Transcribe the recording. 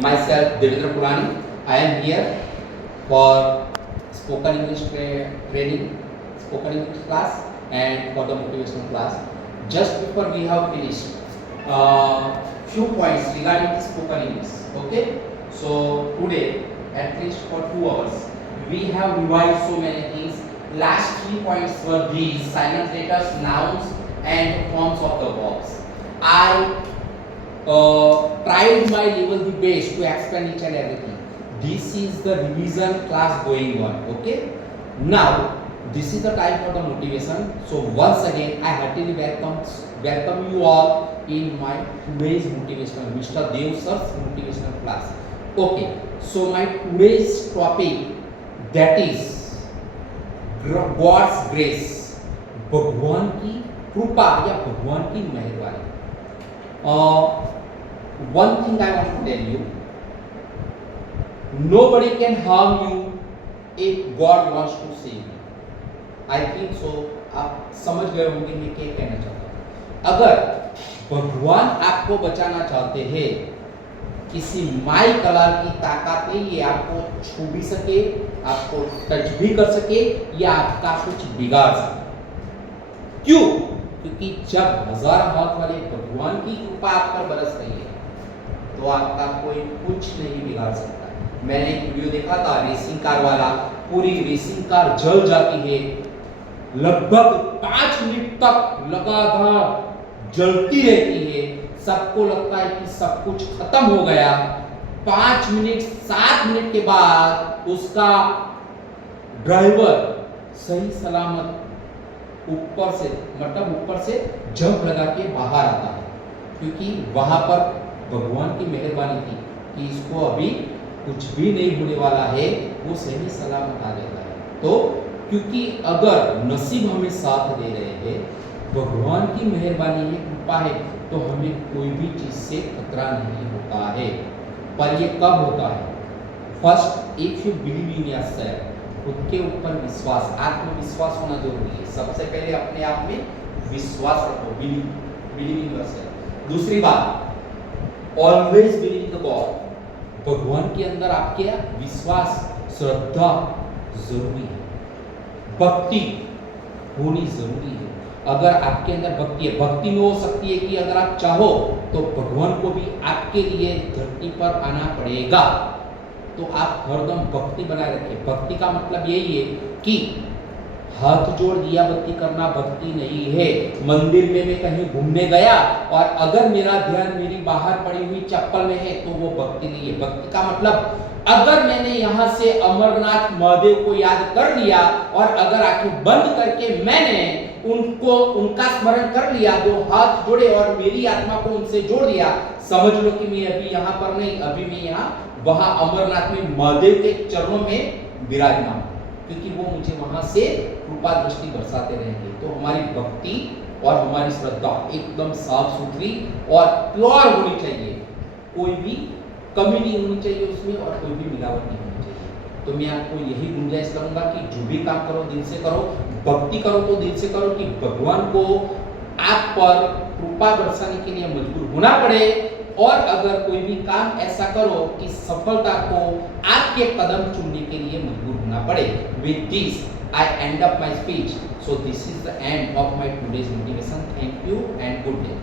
myself Devendra Purani. I am here for spoken English training, spoken English class, and for the motivational class. Just before we have finished few points regarding the spoken English. Okay, so today at least for 2 hours we have revised so many things. Last 3 points were these: silent letters, nouns, and forms of the verbs. I tried my level the best to explain each and everything. This is the revision class going on. Okay, now this is the time for the motivation. So once again I heartily welcome you all in my today's motivational, Mr. Dev sir's motivational class. Okay, so my today's topic, that is God's grace, भगवान की कृपा या भगवान की मेहरबानी. One thing I want to tell you, nobody can harm you if God wants to save you. I think so. आप समझ गए होंगे मैं क्या कहना चाहता हूँ. अगर भगवान आपको बचाना चाहते हैं, किसी माई कलर की ताकत नहीं ये आपको छू भी सके, आपको टच भी कर सके या आपका कुछ बिगाड़ सके. क्यों? क्योंकि जब हजार हाथ वाले भगवान की कृपा आप पर बरस रही है तो आपका कोई कुछ नहीं बिगाड़ सकता. मैंने एक वीडियो देखा था रेसिंग कार वाला, पूरी रेसिंग कार जल जाती है, लगभग 5 मिनट तक लगातार जलती रहती है. सबको लगता है कि सब कुछ खत्म हो गया. 5 मिनट 7 मिनट के बाद उसका ड्राइवर सही सलामत ऊपर से जंप लगा के बाहर आता है, क्योंकि वहां पर भगवान की मेहरबानी थी कि इसको अभी कुछ भी नहीं होने वाला है, वो सही सलामत आ जाता है. तो क्योंकि अगर नसीब हमें साथ दे रहे हैं, भगवान की मेहरबानी है, कृपा है, तो हमें कोई भी चीज से खतरा नहीं होता है. पर ये कब होता है? First, if you believe in yourself, खुद के ऊपर विश्वास, आत्मविश्वास होना जरूरी है. सबसे पहले अपने आप में विश्वास रखो, बिलीव इन योरसेल्फ. दूसरी बात, always believe in the God. भगवान के अंदर आपके विश्वास, श्रद्धा जरूरी है, भक्ति होनी जरूरी है. अगर आपके अंदर भक्ति है, भक्ति में हो सकती है कि अगर आप चाहो तो भगवान को भी आपके लिए धरती पर आना पड़ेगा. तो आप हरदम भक्ति बनाए रखें. भक्ति का मतलब यही है कि हाथ जोड़ दिया बत्ती करना भक्ति नहीं है. मंदिर में मैं कहीं घूमने गया और अगर मेरा ध्यान मेरी बाहर पड़ी हुई चप्पल में है तो वो भक्ति नहीं है. भक्ति का मतलब अगर मैंने यहाँ से अमरनाथ महादेव को याद कर लिया और अगर आंखें बंद करके मैंने उनका स्मरण कर लिया, दो हाथ जोड़े और मेरी आत्मा को उनसे जोड़ दिया, समझ लो कि मैं अभी यहाँ पर नहीं, अभी मैं यहाँ वहां अमरनाथ में महादेव के चरणों में विराजमान, क्योंकि वो मुझे वहां से कृपा दृष्टि बरसाते रहेंगे. तो हमारी भक्ति और हमारी श्रद्धा एकदम साफ सुथरी और प्योर होनी चाहिए. कोई भी कमी नहीं होनी चाहिए उसमें और कोई भी मिलावट नहीं होनी चाहिए. तो मैं आपको यही गुंजाइश करूंगा कि जो भी काम करो दिल से करो, भक्ति करो तो दिल से करो, कि भगवान को आप पर कृपा बरसाने के लिए मजबूर होना पड़े. और अगर कोई भी काम ऐसा करो कि सफलता को आपके कदम चुनने के लिए मजबूर होना पड़े. With this I end up my speech. So this is the end of my today's motivation. Thank you and good day.